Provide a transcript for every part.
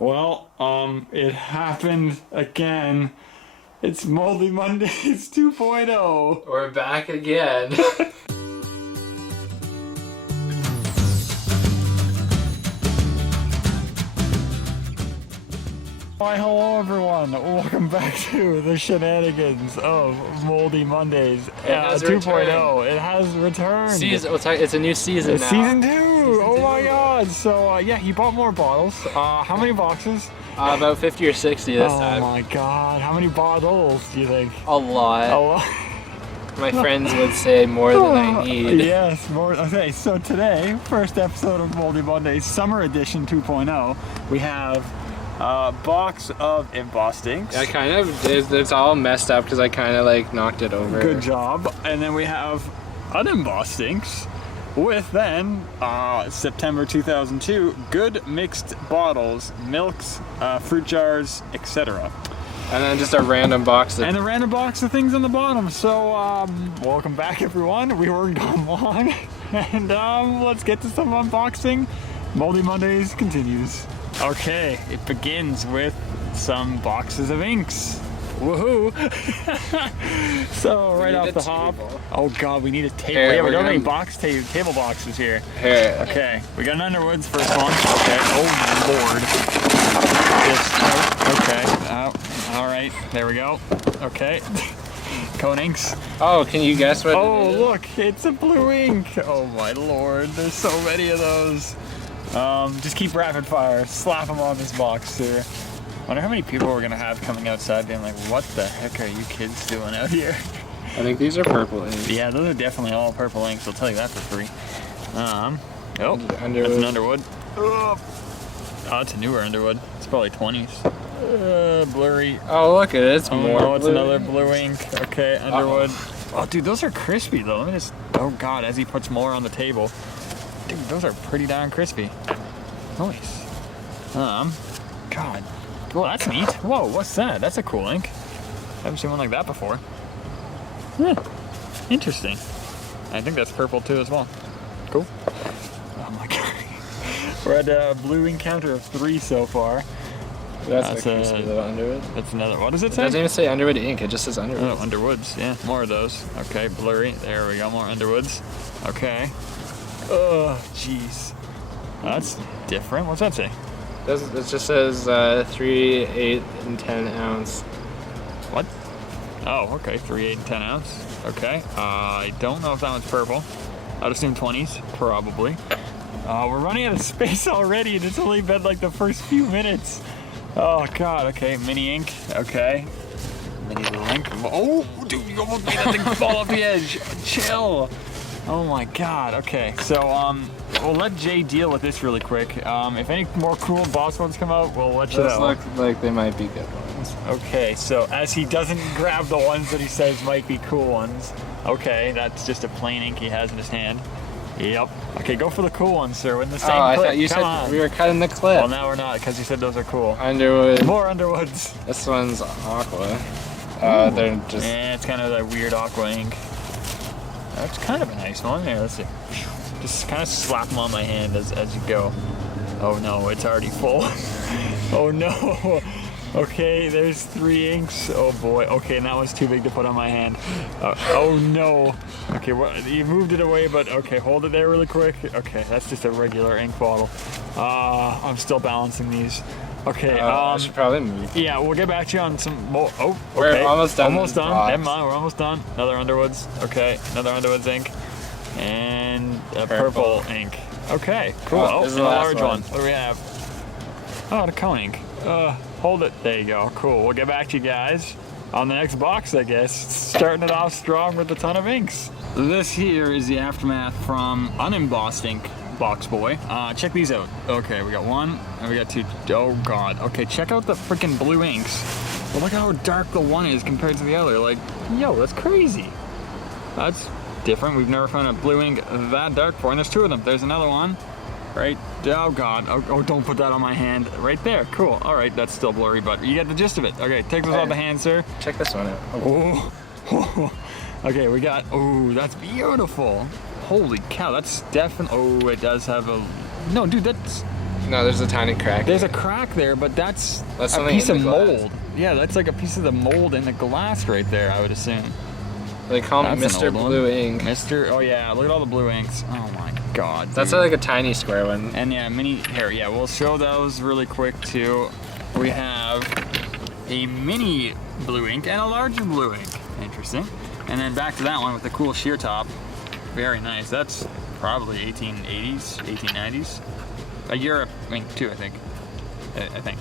Well, it happened again. It's Moldy Mondays 2.0. We're back again. Why, hello everyone. Welcome back to the shenanigans of Moldy Mondays 2.0. It has returned. It's a new season now. Season 2. Oh my god. So, yeah, he bought more bottles. How many boxes? About 50 or 60 this time. Oh my god. How many bottles do you think? A lot. A lot. My friends would say more than I need. Yes, more. Okay, so today, first episode of Moldy Mondays, Summer Edition 2.0, we have a box of embossed inks. I kind of, it's all messed up because I kind of like knocked it over. Good job. And then we have unembossed inks with then September 2002 good mixed bottles, milks, fruit jars, etc. And then just a random box. And a random box of things on the bottom. So welcome back everyone. We were gone long. And let's get to some unboxing. Moldy Mondays continues. Okay, it begins with some boxes of inks. Woohoo! So right off the hop. Oh god, we need a table. Here, yeah, we don't have any table boxes here. Here. Okay, we got an Underwood's first one. Okay. Oh lord. Okay. All right. There we go. Okay. Cone inks. Oh, can you guess what? Oh look, it's a blue ink. Oh my lord, there's so many of those. Just keep rapid fire. Slap them on this box here. Wonder how many people we're gonna have coming outside being like, what the heck are you kids doing out here? I think these are purple inks. Yeah, those are definitely all purple inks. I'll tell you that for free. Oh, Underwood. that's an Underwood. Oh, it's a newer Underwood. It's probably 20s. Blurry. Oh, look at it. It's more. Oh, it's another blue ink. Okay, Underwood. Oh, dude, those are crispy though. Let me just. Oh god, as he puts more on the table. Dude, those are pretty darn crispy. Nice. God. Well, that's neat. Whoa, what's that? That's a cool ink. Haven't seen one like that before. Interesting. I think that's purple too as well. Cool. Oh my god. We're at a blue ink counter of 3 so far. That's a crispy little Underwood. That's another. What does it It say? doesn't even say Underwood ink. It just says Underwood. Oh, Underwoods. Yeah, more of those. Okay, blurry. There we go. More Underwoods. Okay. Oh, jeez. That's different. What's that say? It just says 3, 8, and 10 ounce. What? Oh, okay. 3, 8, and 10 ounce. Okay. I don't know if that one's purple. I'd assume 20s, probably. We're running out of space already, and it's only been like the first few minutes. Oh god. Okay. Mini ink. Okay. Mini little ink. Oh, dude, you almost made that thing fall off the edge. Chill. Oh my god. Okay. So we'll let Jay deal with this really quick. If any more cool boss ones come out, we'll let you know. Those look like they might be good ones. Okay, so as he doesn't grab the ones that he says might be cool ones. Okay, that's just a plain ink he has in his hand. Yep. Okay, go for the cool ones, sir. We're in the same clip. I thought you Come said on. we were cutting the clip. Well, now we're not, because you said those are cool. Underwood. More Underwoods. This one's aqua. They're just. Yeah, it's kind of that weird aqua ink. That's kind of a nice one. Here, let's see. Just kind of slap them on my hand as you go. Oh no, it's already full. Oh no. Okay, there's 3 inks. Oh boy. Okay, and that one's too big to put on my hand. Oh no. Okay, well, you moved it away, but okay, hold it there really quick. Okay, that's just a regular ink bottle. I'm still balancing these. Okay. I should probably move. Yeah, we'll get back to you on some more. Oh, okay. We're almost done. Almost done. Never mind, we're almost done. Another Underwoods. Okay, another Underwoods ink. And a purple ink. Okay, cool. Oh, this is and the a last large one. one. What do we have? Oh, the cone ink. Hold it. There you go. Cool. We'll get back to you guys on the next box, I guess. Starting it off strong with a ton of inks. This here is the aftermath from unembossed ink. Box boy. Check these out. Okay, we got 1 and we got 2. Oh god. Okay, check out the freaking blue inks. Well, look how dark the one is compared to the other. Like, yo, that's crazy. That's different. We've never found a blue ink that dark before. And there's 2 of them. There's another one. Right. Oh god. Oh, don't put that on my hand. Right there. Cool. All right. That's still blurry, but you get the gist of it. Okay, take those off the hand, sir. Check this one out. Oh. Okay, we got. Oh, that's beautiful. Holy cow, that's definitely. Oh, it does have a. No, dude, that's. No, there's a tiny crack. There's a crack there, but that's a something piece in of the glass. mold. Yeah, that's like a piece of the mold in the glass right there, I would assume. They call me That's an Mr. old one. Blue Ink. Mr. Oh yeah, look at all the blue inks. Oh my god. That's dude. like a tiny square one. And yeah, mini here. Yeah, we'll show those really quick too. We have a mini blue ink and a larger blue ink. Interesting. And then back to that one with the cool sheer top. Very nice. That's probably 1880s, 1890s. A Europe ink too, I think. I think.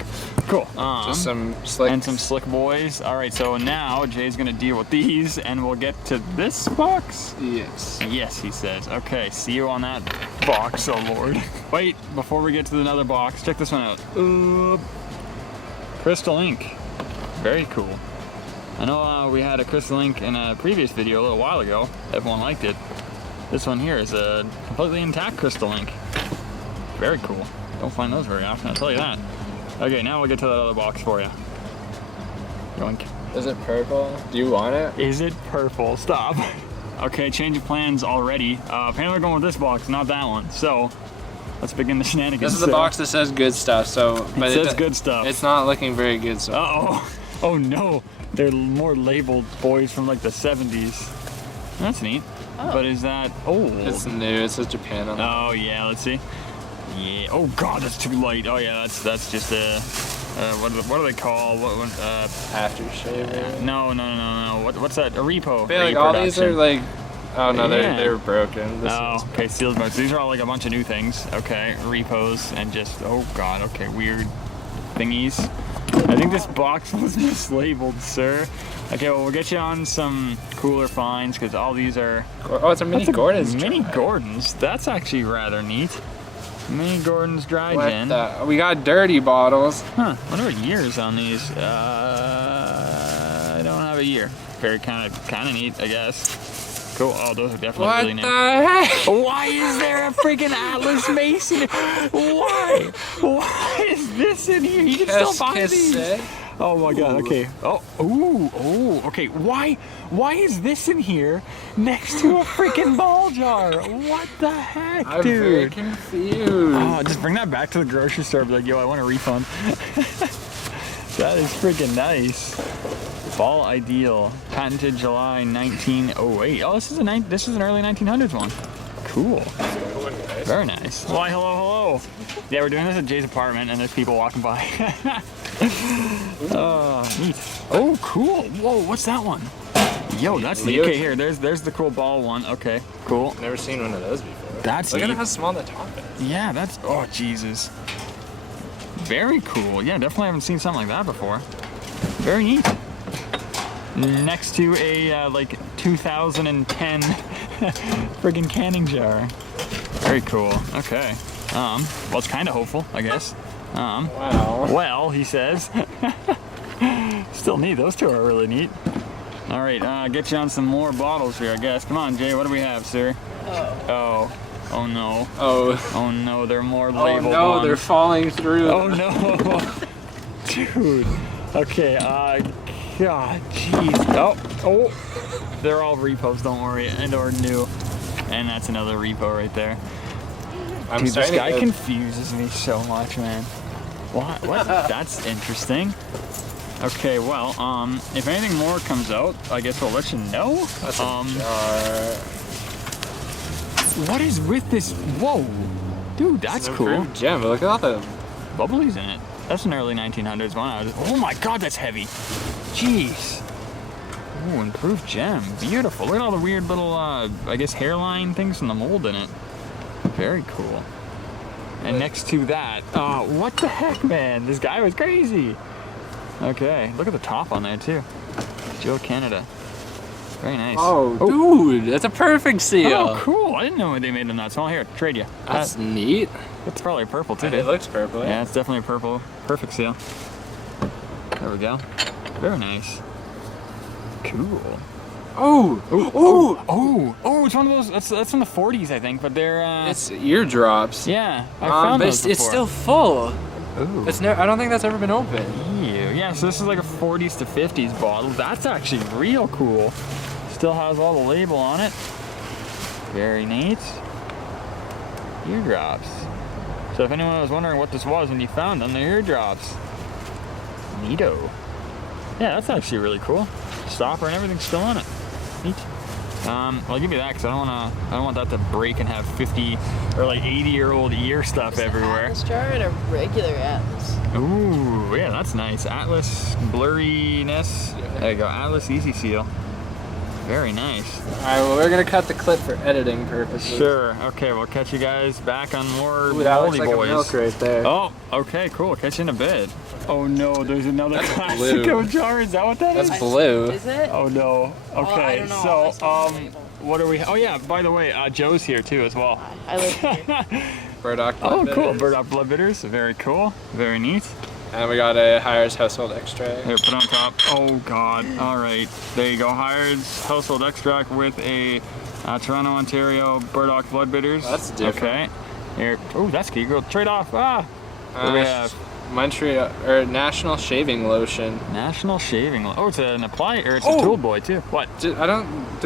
Cool. Just some slick. And some slick boys. All right, so now Jay's gonna deal with these, and we'll get to this box. Yes. Yes, he says. Okay, see you on that box, oh lord. Wait, before we get to another box, check this one out. Crystal ink. Very cool. I know we had a crystal ink in a previous video a little while ago. Everyone liked it. This one here is a completely intact crystal ink. Very cool. Don't find those very often, I'll tell you that. Okay, now we'll get to that other box for you. Yoink. Is it purple? Do you want it? Is it purple? Stop. Okay, change of plans already. Apparently we're going with this box, not that one. So, let's begin the shenanigans. This is the box that says good stuff, so... It says good stuff. It's not looking very good, so... Uh-oh. Oh no. They're more labeled boys from like the 70s. That's neat. Oh. But is that... Oh. It's new, it says Japan on it. Oh yeah, let's see. Yeah. Oh god, that's too light. Oh yeah, that's just a... what do they call? Aftershave? No. What's that? A repo. I feel like all these are like... Oh no, they're broken. Okay, sealed box. These are all like a bunch of new things. Okay, repos and just... Oh god, okay, weird thingies. I think this box was mislabeled, sir. Okay, well, we'll get you on some cooler finds because all these are... Oh, it's a mini Gordon's. Mini Gordon's? That's actually rather neat. Mini Gordon's dry gin. We got dirty bottles. Huh, I wonder what year is on these. I don't have a year. Very kind of neat, I guess. Cool. Oh, those are definitely really neat. What the heck? Why is there a freaking Atlas Mason? Why? Why is this in here? You can still buy these. Oh my god, okay. Okay. Why is this in here next to a freaking ball jar? What the heck, I'm dude? very confused. Oh, just bring that back to the grocery store. Be like, yo, I want a refund. That is freaking nice. Ball Ideal, patented July 1908. Oh, this is an early 1900s one. Cool. Very nice. Why, hello. Yeah, we're doing this at Jay's apartment, and there's people walking by. Neat. Oh, cool. Whoa, what's that one? Yo, that's the... Okay, here, there's the cool ball one. Okay, cool. Never seen one of those before. That's Look neat. at how small the top is. Yeah, that's... Oh, Jesus. Very cool. Yeah, definitely haven't seen something like that before. Very neat. Next to a, like, 2010 friggin' canning jar. Very cool. Okay. Well, it's kind of hopeful, I guess. Wow. Well, he says. Still neat. Those two are really neat. All right, get you on some more bottles here, I guess. Come on, Jay. What do we have, sir? Oh no. Oh no, they're more labeled. Oh no, they're falling through. Oh no. Dude. Okay, God, jeez. Oh, they're all repos, don't worry, and or new. And that's another repo right there. Dude, this guy confuses me so much, man. What? That's interesting. Okay, well, if anything more comes out, I guess we'll let you know. That's a jar. What is with this? Whoa, dude, that's cool. Gem, but look at all the bubblies in it. That's an early 1900s one. Oh my god, that's heavy. Jeez. Ooh, improved gem. Beautiful. Look at all the weird little, I guess, hairline things from the mold in it. Very cool. And next to that, what the heck, man? This guy was crazy. Okay, look at the top on there, too. Joe Canada. Very nice. Oh, dude, that's a perfect seal. Oh, cool. I didn't know they made them that small. Here, trade you. That's neat. It's probably purple, too. It looks purple. Yeah, it's definitely a purple. Perfect seal. There we go. Very nice. Cool. It's one of those. That's from the 40s, I think. But they're. It's eardrops. Yeah, I found those before. It's still full. Ooh. I don't think that's ever been opened. Ew. Yeah, so this is like a 40s to 50s bottle. That's actually real cool. Still has all the label on it. Very neat. Eardrops. So if anyone was wondering what this was when you found them, they're eardrops. Neato. Yeah, that's actually really cool. Stopper and everything's still on it. Neat. Well, I'll give you that because I don't want that to break and have 50 or like 80-year-old ear stuff everywhere. Atlas jar and a regular Atlas. Ooh, yeah, that's nice. Atlas blurriness. There you go. Atlas Easy Seal. Very nice. All right, well, we're gonna cut the clip for editing purposes. Sure. Okay, we'll catch you guys back on more Ooh, that looks Moldy like Boys. a milk right there. Oh, okay, cool. Catch you in a bit. Oh no, there's another That's blue. Classico jar. Is that what that is? That's blue. Is it? Oh no. I Okay, don't know. That's so not the label. what are we? Oh yeah, by the way, Joe's here too as well. I live here. Burdock. Oh, blood cool. bitters. Burdock blood bitters. Very cool. Very neat. And we got a Hires household extract. Here, put on top. Oh God. All right. There you go. Hired's household extract with a Toronto, Ontario Burdock blood bitters. That's different. Okay. Here. Oh, that's good. Go trade off. What do we have? Montreal or National Shaving Lotion. National Shaving. Oh, it's an apply or it's Oh. a tool boy too. What? Do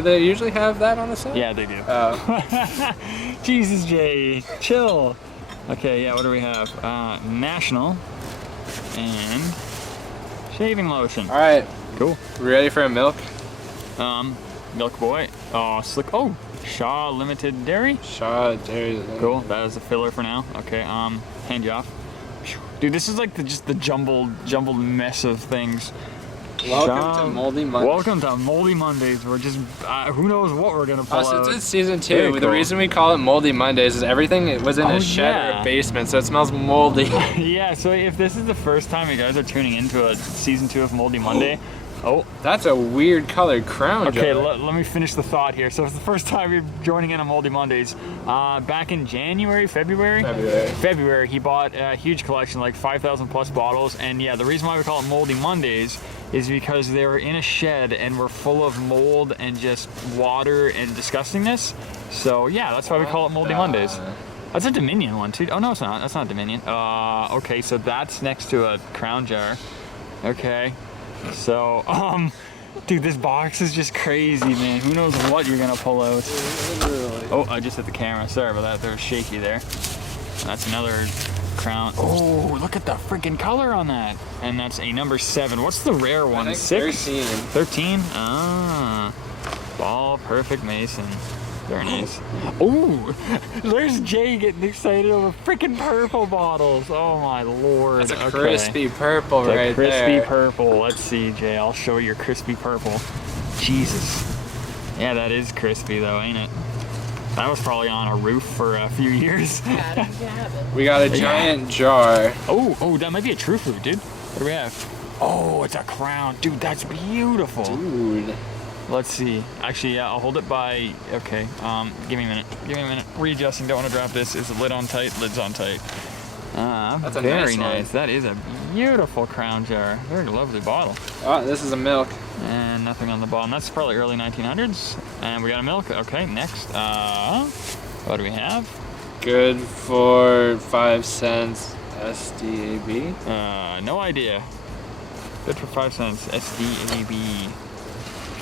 they usually have that on the site? Yeah, they do. Oh. Jesus, Jay, chill. Okay, yeah. What do we have? National and shaving lotion. All right. Cool. We ready for a milk? Milk boy. Oh, slick. Oh, Shaw Limited Dairy. Shaw Dairy. Cool. That is a filler for now. Okay. Hand you off. Dude, this is like just the jumbled mess of things. Welcome Shaw- to Moldy Monday. Welcome to Moldy Mondays. We're just who knows what we're gonna pull out. Since it's season 2, Very the cool. reason we call it Moldy Mondays is everything was in Oh, a shed or yeah. a basement, so it smells moldy. Yeah. So if this is the first time you guys are tuning into a season 2 of Moldy Monday. Oh, That's a weird colored crown okay, jar. let me finish the thought here. So it's the first time you're joining in on Moldy Mondays. Back in January, February, he bought a huge collection, like 5,000 plus bottles. And yeah, the reason why we call it Moldy Mondays is because they were in a shed and were full of mold and just water and disgustingness. So yeah, that's why we call it Moldy Mondays. That's a Dominion one too. Oh no, it's not. That's not Dominion. Okay, so that's next to a crown jar. Okay. So, dude, this box is just crazy, man. Who knows what you're gonna pull out? Oh, I just hit the camera. Sorry about that. They're shaky there. That's another crown. Oh, look at the freaking color on that. And that's a number 7. What's the rare one? I think 6? 13. 13? Ah, ball perfect Mason. Very nice. Oh, there's Jay getting excited over freaking purple bottles. Oh my lord. That's a Okay. crispy purple The right crispy there. purple. Let's see, Jay. I'll show you your crispy purple. Jesus. Yeah, that is crispy though, ain't it? That was probably on a roof for a few years. Yeah, you can have it. We got a giant jar. Oh, that might be a true fruit, dude. What do we have? Oh, it's a crown. Dude, that's beautiful. Dude. Let's see. Actually, yeah, I'll hold it by. Okay. Give me a minute. Readjusting. Don't want to drop this. Is the lid on tight? Lid's on tight. That's a very nice one. That is a beautiful crown jar. Very lovely bottle. Oh, this is a milk. And nothing on the bottom. That's probably early 1900s. And we got a milk. Okay, next. What do we have? Good for 5 cents. SDAB. No idea. Good for 5 cents. SDAB.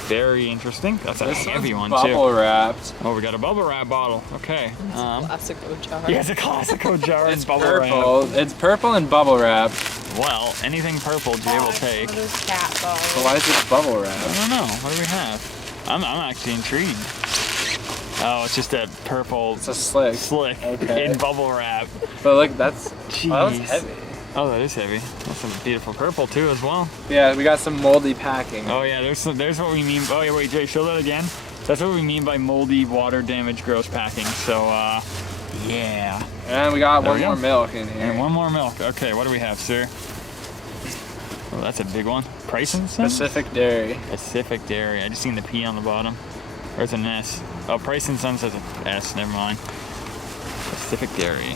Very interesting. That's a This heavy one one's bubble too. wrapped. Oh, we got a bubble wrap bottle. Okay. Classico jar. Yeah, it's a Classico jar and It's bubble purple. wrap. It's purple and bubble wrapped. Well, anything purple, Jay will take. One of those cat So balls. why is it bubble I wrapped? don't know. What do we have? I'm actually intrigued. Oh, it's just a purple It's a slick. slick Okay. in bubble wrap. But look, that's Jeez. oh, that's heavy. Oh, that is heavy. That's a beautiful purple too, as well. Yeah, we got some moldy packing. Oh yeah, there's what we mean. Oh yeah, wait, Jay, show that again. That's what we mean by moldy, water damage, gross packing. So, yeah. And we got There one we more go. milk in here. And one more milk. Okay, what do we have, sir? Oh, that's a big one. Price and Sons? Pacific Dairy. Pacific Dairy. I just seen the P on the bottom. There's an S. Oh, Price and Sons has an S. Never mind. Pacific Dairy.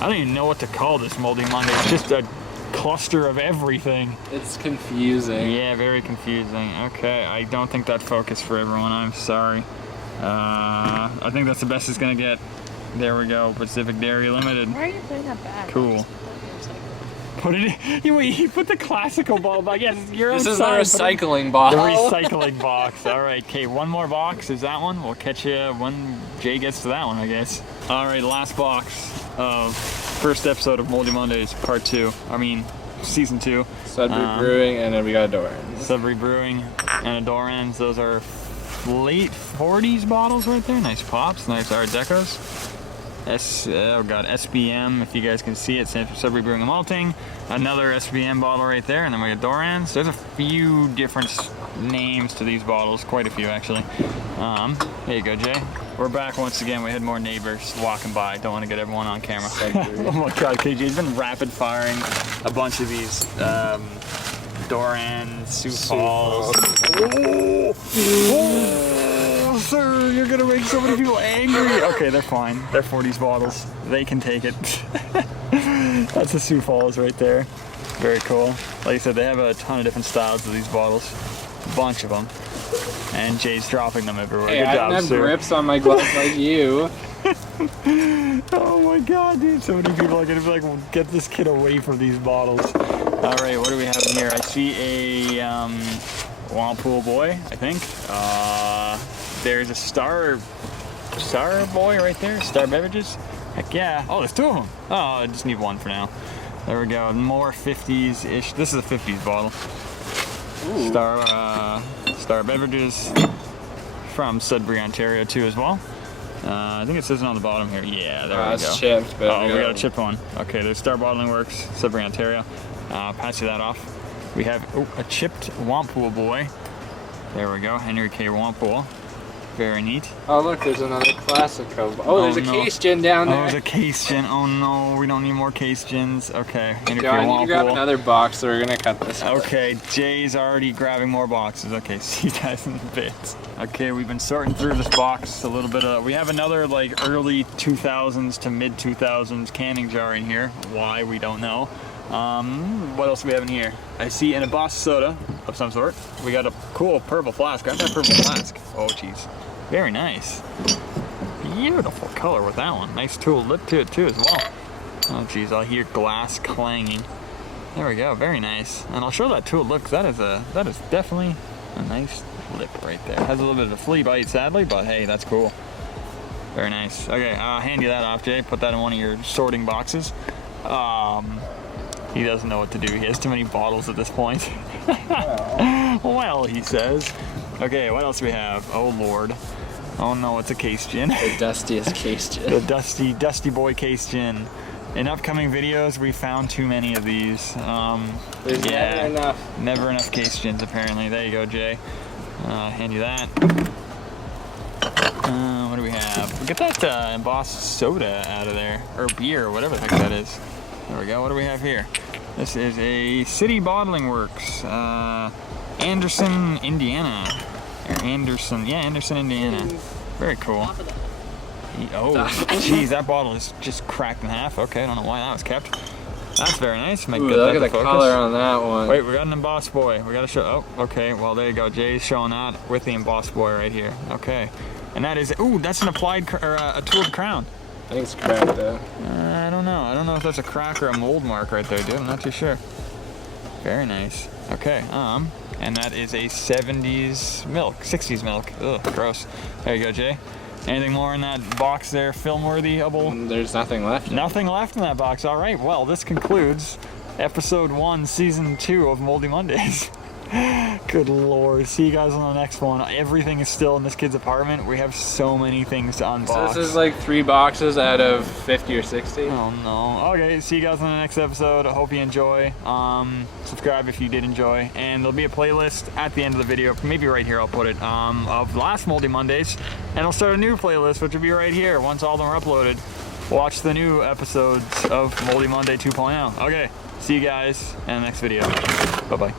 I don't even know what to call this Moldy Monday. It's just a cluster of everything. It's confusing. Yeah, very confusing. Okay, I don't think that focused for everyone. I'm sorry. I think that's the best it's gonna get. There we go. Pacific Dairy Limited. Why are you putting that back? Cool. Put it in. You put the classical ball back. Yes, you're This is the outside. recycling The bottle. recycling box. All right, okay, one more box is that one. We'll catch you when Jay gets to that one, I guess. All right, last box of first episode of Moldy Mondays, part 2. I mean, season 2. Sudbury Brewing, and then we got Doran. Sudbury Brewing and Adorans. Those are late 40s bottles right there. Nice pops, nice Art Decos. SBM, if you guys can see it, stands for Sudbury Brewing and Malting. Another SBM bottle right there, and then we got Dorans. There's a few different names to these bottles, quite a few actually. There you go, Jay. We're back once again. We had more neighbors walking by. Don't want to get everyone on camera. Oh my God, KJ's been rapid firing a bunch of these Dorans, Sioux Falls. Oh, sir, you're gonna make so many people angry. Okay, they're fine. They're 40s bottles. They can take it. That's the Sioux Falls right there. Very cool. Like I said, they have a ton of different styles of these bottles. A bunch of them. And Jay's dropping them everywhere. Hey, Good I job, don't have sir. grips on my gloves like you. Oh my God, dude. So many people are gonna be like, well, get this kid away from these bottles. All right, what do we have in here? I see a Whirlpool Boy, I think. There's a Star Boy right there. Star Beverages. Heck yeah. Oh, there's 2 of them. Oh, I just need 1 for now. There we go. More 50s-ish. This is a 50s bottle. Ooh. Star Beverages from Sudbury, Ontario, too, as well. I think it says it on the bottom here. Yeah, there we go. It's chipped, but we got a chip one. Okay, there's Star Bottling Works, Sudbury, Ontario. Pass you that off. We have a chipped Whirlpool Boy. There we go, Henry K. Whirlpool. Very neat. Oh, look, there's another classic. There's a case gin down there. Oh, there's a case gin. Oh no, we don't need more case gins. Okay, Henry K. I need Whirlpool. to grab another box, so we're gonna cut this. Okay, Jay's already grabbing more boxes. Okay, see you guys in a bit. Okay, we've been sorting through this box a little bit. We have another like early 2000s to mid 2000s canning jar in here. Why, we don't know. What else do we have in here? I see an embossed soda of some sort. We got a cool purple flask. Grab that purple flask. Oh, jeez. Very nice. Beautiful color with that one. Nice tool lip to it too as well. Oh, jeez, I'll hear glass clanging. There we go. Very nice. And I'll show that tool lip. That is definitely a nice lip right there. Has a little bit of a flea bite, sadly, but hey, that's cool. Very nice. Okay, I'll hand you that off, Jay. Put that in one of your sorting boxes. He doesn't know what to do. He has too many bottles at this point. Well, he says. Okay, what else do we have? Oh, Lord. Oh, no, it's a case gin. The dustiest case gin. The dusty boy case gin. In upcoming videos, we found too many of these. There's never enough. Never enough case gins, apparently. There you go, Jay. Hand you that. What do we have? We'll get that embossed soda out of there. Or beer, whatever the heck that is. There we go. What do we have here? This is a City Bottling Works. Anderson, Indiana. Or Anderson, Indiana. Very cool. Oh, geez, that bottle is just cracked in half. Okay, I don't know why that was kept. That's very nice. Ooh, look at the color on that one. Wait, we got an embossed boy. We got to show. Oh, okay. Well, there you go. Jay's showing that with the embossed boy right here. Okay, and that is. Ooh, that's an applied or a tooled crown. I think it's cracked though. I don't know. I don't know if that's a crack or a mold mark right there, dude. I'm not too sure. Very nice. Okay. And that is a 70s milk, 60s milk. Ugh, gross. There you go, Jay. Anything more in that box there, film-worthy, Hubble? There's nothing left. Nothing left in that box. All right, well, this concludes episode 1, season 2 of Moldy Mondays. Good Lord. See you guys on the next one. Everything is still in this kid's apartment. We have so many things to unbox. So this is like 3 boxes out of 50 or 60. Oh no. Okay, see you guys on the next episode. I hope you enjoy. Subscribe if you did enjoy. And there'll be a playlist at the end of the video. Maybe right here I'll put it. Of last Moldy Mondays. And I'll start a new playlist, which will be right here once all of them are uploaded. Watch the new episodes of Moldy Monday 2.0. Okay, see you guys in the next video. Bye-bye.